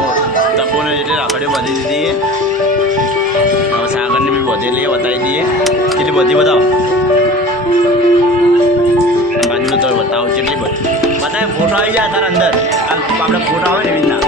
જો તપોને એટલે રાખડીઓ બાંધી દીધી હવે સાગરને બી બધી લઈએ બતાવી દઈએ કેટલી બધી બતાવો બાજુનો તો બતાવો કેટલી બધી બતાવે ફોટો આવી જાય તારા અંદર આપણે ફોટો આવે ને એવી રીતના